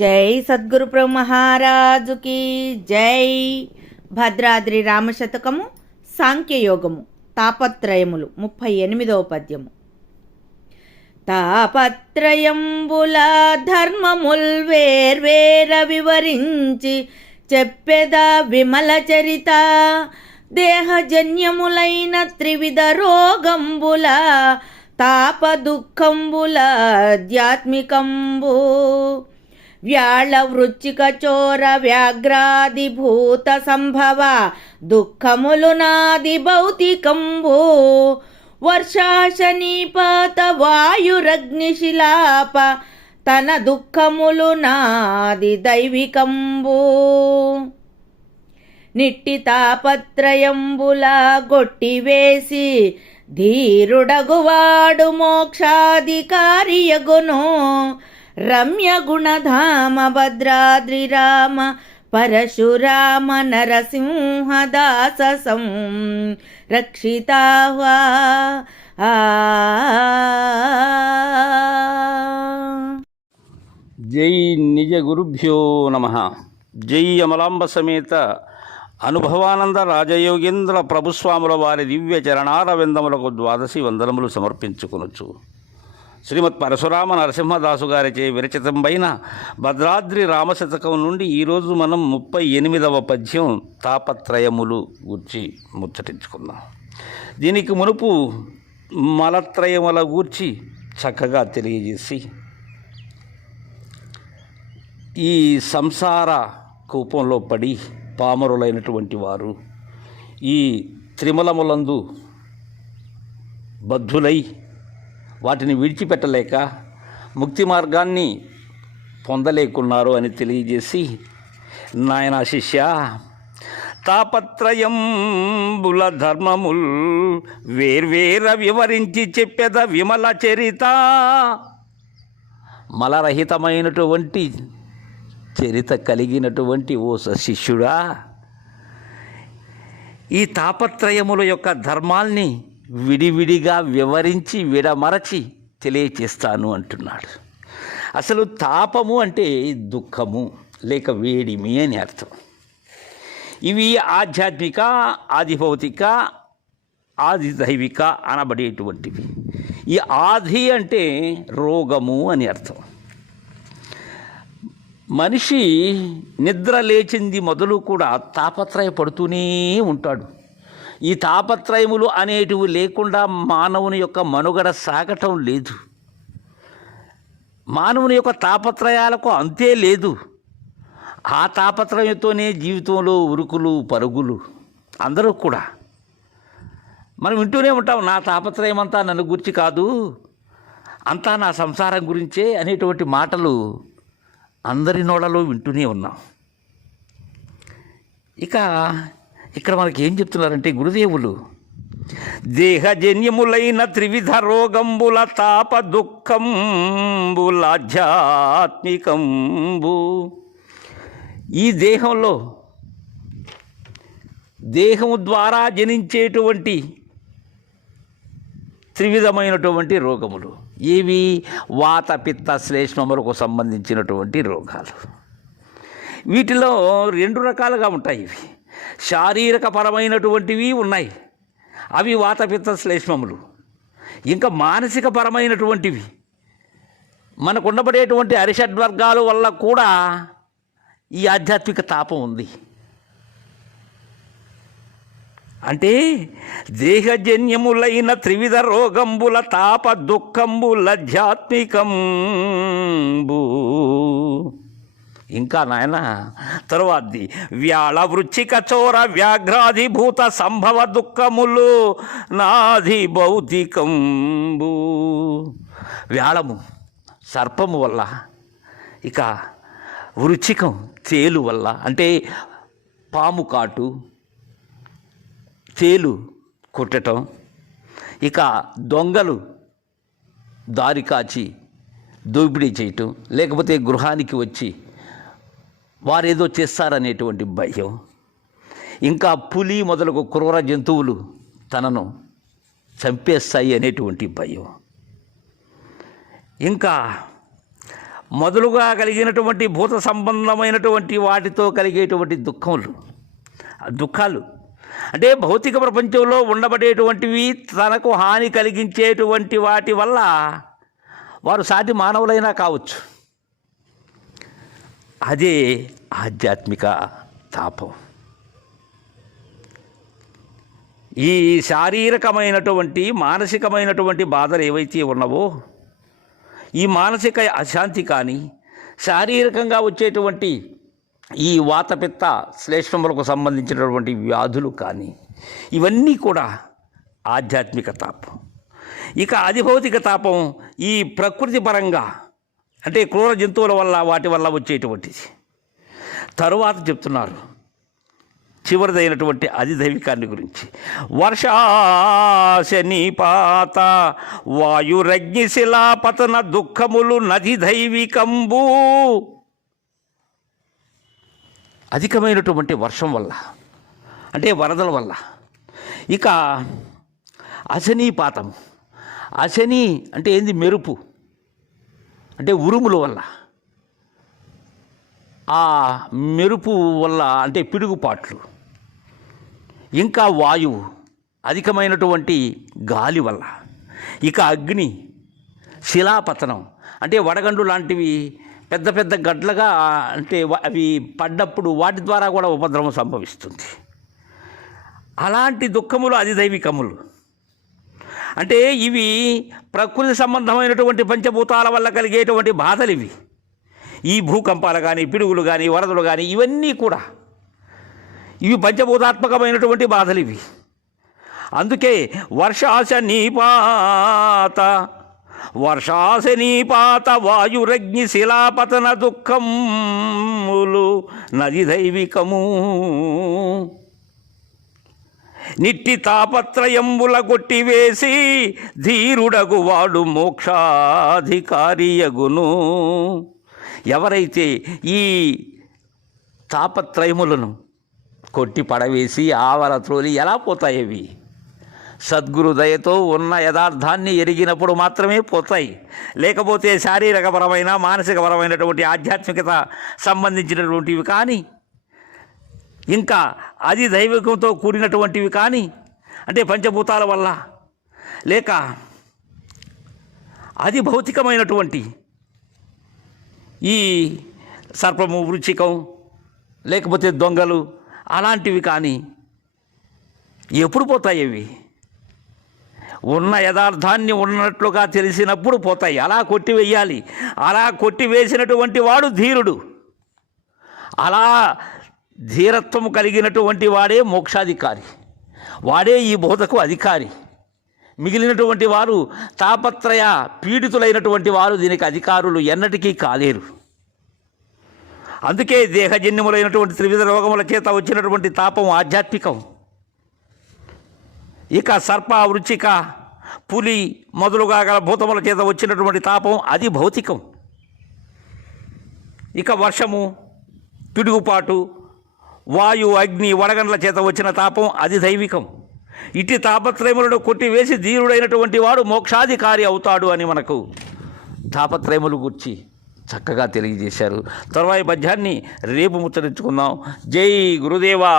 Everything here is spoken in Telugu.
జై సద్గురు ప్రభు మహారాజుకి జై. భద్రాద్రి రామశతకము సాంఖ్యయోగము తాపత్రయములు 38వ పద్యము. తాపత్రయంబుల ధర్మముల్ వేర్వేర వివరించి చెప్పెద విమల చరిత. దేహజన్యములైన త్రివిధ రోగంబుల తాప దుఃఖంబుల ఆధ్యాత్మికంబు. వ్యాళ వృచ్చిక చోర వ్యాఘ్రాదిభూత సంభవ దుఃఖములు నాది భౌతికంబు. వర్షాశనీపాత వాయురగ్నిశిలాప తన దుఃఖములు నాది దైవికంబు. నిట్టి తాపత్రయంబుల గొట్టివేసి ధీరుడగువాడు మోక్షాధికారియగును. రమ్య గుణధామ భద్రాద్రి రామ పరశురామ నరసింహదాస రక్షితావా. జై నిజ గురుభ్యో నమః. జై అమలాంబ సమేత అనుభవానంద రాజయోగేంద్ర ప్రభుస్వాముల వారి దివ్య చరణారవిందములకు ద్వాదశి వందనములు సమర్పించుకొనొచ్చు. శ్రీమద్ పరశురామ నరసింహదాసు గారిచే విరచితంపైన భద్రాద్రి రామశతకం నుండి ఈరోజు మనం 38వ పద్యం తాపత్రయములు గూర్చి ముచ్చటించుకుందాం. దీనికి మునుపు మలత్రయముల గూర్చి చక్కగా తెలియజేసి ఈ సంసార కూపంలో పడి పామరులైనటువంటి వారు ఈ త్రిమలములందు బద్ధులై వాటిని విడిచిపెట్టలేక ముక్తి మార్గాన్ని పొందలేకున్నారు అని తెలియజేసి, నాయనా శిష్య, తాపత్రయంబుల ధర్మముల్ వేర్వేర వివరించి చెప్పెద విమల చరిత. మలరహితమైనటువంటి చరిత కలిగినటువంటి ఓ శిష్యుడా, ఈ తాపత్రయముల యొక్క ధర్మాల్ని విడివిడిగా వివరించి విడమరచి తెలియచేస్తాను అంటున్నాడు. అసలు తాపము అంటే దుఃఖము లేక వేడిమి అని అర్థం. ఇవి ఆధ్యాత్మిక, ఆదిభౌతిక, ఆది దైవిక అనబడేటువంటివి. ఈ ఆది అంటే రోగము అని అర్థం. మనిషి నిద్ర లేచింది మొదలు కూడా తాపత్రయపడుతూనే ఉంటాడు. ఈ తాపత్రయములు అనేటివి లేకుండా మానవుని యొక్క మనుగడ సాగటం లేదు. మానవుని యొక్క తాపత్రయాలకు అంతే లేదు. ఆ తాపత్రయంతోనే జీవితంలో ఉరుకులు పరుగులు. అందరూ కూడా మనం వింటూనే ఉంటాం, నా తాపత్రయం అంతా నన్ను గురించి కాదు, అంతా నా సంసారం గురించే అనేటువంటి మాటలు అందరి నోళ్ళలో వింటూనే ఉన్నాం. ఇక ఇక్కడ మనకి ఏం చెప్తున్నారంటే గురుదేవులు, దేహజన్యములైన త్రివిధ రోగంబుల తాప దుఃఖంబుల ఆధ్యాత్మికంబు. ఈ దేహము ద్వారా జనించేటువంటి త్రివిధమైనటువంటి రోగములు ఏవి? వాత పిత్త శ్లేష్మములకు సంబంధించినటువంటి రోగాలు. వీటిలో 2 రకాలుగా ఉంటాయి. ఇవి శారీరక పరమైనటువంటివి ఉన్నాయి, అవి వాతపిత్త శ్లేష్మములు. ఇంకా మానసిక పరమైనటువంటివి మనకు ఉండబడేటువంటి అరిషడ్వర్గాల వల్ల కూడా ఈ ఆధ్యాత్మిక తాపం ఉంది. అంటే దేహజన్యములైన త్రివిధ రోగంబుల తాప దుఃఖంబుల ఆధ్యాత్మికంబు. ఇంకా నాయన తరువాతది, వ్యాళ వృచ్చిక చోర వ్యాఘ్రాధిభూత సంభవ దుఃఖములు నాది భౌతికంబు. వ్యాళము సర్పము వల్ల, ఇక వృచ్చికం తేలు వల్ల, అంటే పాము కాటు, తేలు కుట్టటం, ఇక దొంగలు దారి కాచి దోపిడీ చేయటం, లేకపోతే గృహానికి వచ్చి వారేదో చేస్తారనేటువంటి భయం, ఇంకా పులి మొదలగు క్రూర జంతువులు తనను చంపేస్తాయి అనేటువంటి భయం, ఇంకా మొదలుగా కలిగినటువంటి భూత సంబంధమైనటువంటి వాటితో కలిగేటువంటి దుఃఖాలు అంటే భౌతిక ప్రపంచంలో ఉండబడేటువంటివి తనకు హాని కలిగించేటువంటి వాటి వల్ల వారు సాటి మానవులైనా కావచ్చు. అదే ఆధ్యాత్మిక తాపం. ఈ శారీరకమైనటువంటి మానసికమైనటువంటి బాధలు ఏవైతే ఉన్నవో, ఈ మానసిక అశాంతి కానీ, శారీరకంగా వచ్చేటువంటి ఈ వాతపిత్త శ్లేష్మములకు సంబంధించినటువంటి వ్యాధులు కానీ, ఇవన్నీ కూడా ఆధ్యాత్మిక తాపం. ఇక అధిభౌతిక తాపం ఈ ప్రకృతి పరంగా అంటే క్రూర జంతువుల వల్ల వాటి వల్ల వచ్చేటువంటిది. తరువాత చెప్తున్నారు చివరిదైనటువంటి అధిదైవికాన్ని గురించి. వర్షాశనిపాత వాయురగ్నిశిలాపతన దుఃఖములు నది దైవికంబు. అధికమైనటువంటి వర్షం వల్ల అంటే వరదల వల్ల. ఇక అశనీపాతం. అశని అంటే ఏంది? మెరుపు అంటే ఉరుముల వల్ల. ఆ మెరుపు వల్ల అంటే పిడుగుపాట్లు. ఇంకా వాయువు అధికమైనటువంటి గాలి వల్ల. ఇక అగ్ని, శిలాపతనం అంటే వడగండు లాంటివి పెద్ద పెద్ద గడ్లగా అంటే అవి పడ్డప్పుడు వాటి ద్వారా కూడా ఉపద్రవం సంభవిస్తుంది. అలాంటి దుఃఖములు అధిదైవికములు. అంటే ఇవి ప్రకృతి సంబంధమైనటువంటి పంచభూతాల వల్ల కలిగేటువంటి బాధలు ఇవి. ఈ భూకంపాలు కానీ, పిడుగులు కానీ, వరదలు కానీ ఇవన్నీ కూడా ఇవి పంచభూతాత్మకమైనటువంటి బాధలు ఇవి. అందుకే వర్షాశనీపాత వాయురగ్ని శిలాపతన దుఃఖములు నది దైవికము. నిట్టి తాపత్రయంబుల కొట్టివేసి ధీరుడగు వాడు మోక్షాధికారియగును. ఎవరైతే ఈ తాపత్రయములను కొట్టి పడవేసి ఆవల త్రోలి ఎలా పోతాయి? సద్గురు దయతో ఉన్న యథార్థాన్ని ఎరిగినప్పుడు మాత్రమే పోతాయి. లేకపోతే శారీరకపరమైన మానసికపరమైనటువంటి ఆధ్యాత్మికత సంబంధించినటువంటివి కానీ, ఇంకా అది దైవికంతో కూడినటువంటివి కానీ, అంటే పంచభూతాల వల్ల లేక అది భౌతికమైనటువంటి ఈ సర్పము, వృచ్చికం, లేకపోతే దొంగలు అలాంటివి కానీ ఎప్పుడు పోతాయి? అవి ఉన్న యథార్థాన్ని ఉన్నట్లుగా తెలిసినప్పుడు పోతాయి. అలా కొట్టివేయాలి. అలా కొట్టివేసినటువంటి వాడు ధీరుడు. అలా ధీరత్వం కలిగినటువంటి వాడే మోక్షాధికారి, వాడే ఈ బోధకు అధికారి. మిగిలినటువంటి వారు తాపత్రయ పీడితులైనటువంటి వారు దీనికి అధికారులు ఎన్నటికీ కాలేరు. అందుకే దేహజన్యములైనటువంటి త్రివిధ రోగముల చేత వచ్చినటువంటి తాపం ఆధ్యాత్మికం. ఇక సర్ప, వృచ్చిక, పులి మొదలుగా గల భూతముల చేత వచ్చినటువంటి తాపం అది భౌతికం. ఇక వర్షము, పిడుగుపాటు, వాయు, అగ్ని, వడగండ్ల చేత వచ్చిన తాపం అది దైవికం. ఇటు తాపత్రయములను కొట్టివేసి ధీరుడైనటువంటి వాడు మోక్షాధికారి అవుతాడు అని మనకు తాపత్రయములు గురించి చక్కగా తెలియజేశారు. తర్వాయి పద్యాన్ని రేపు ముచ్చరించుకుందాం. జై గురుదేవా.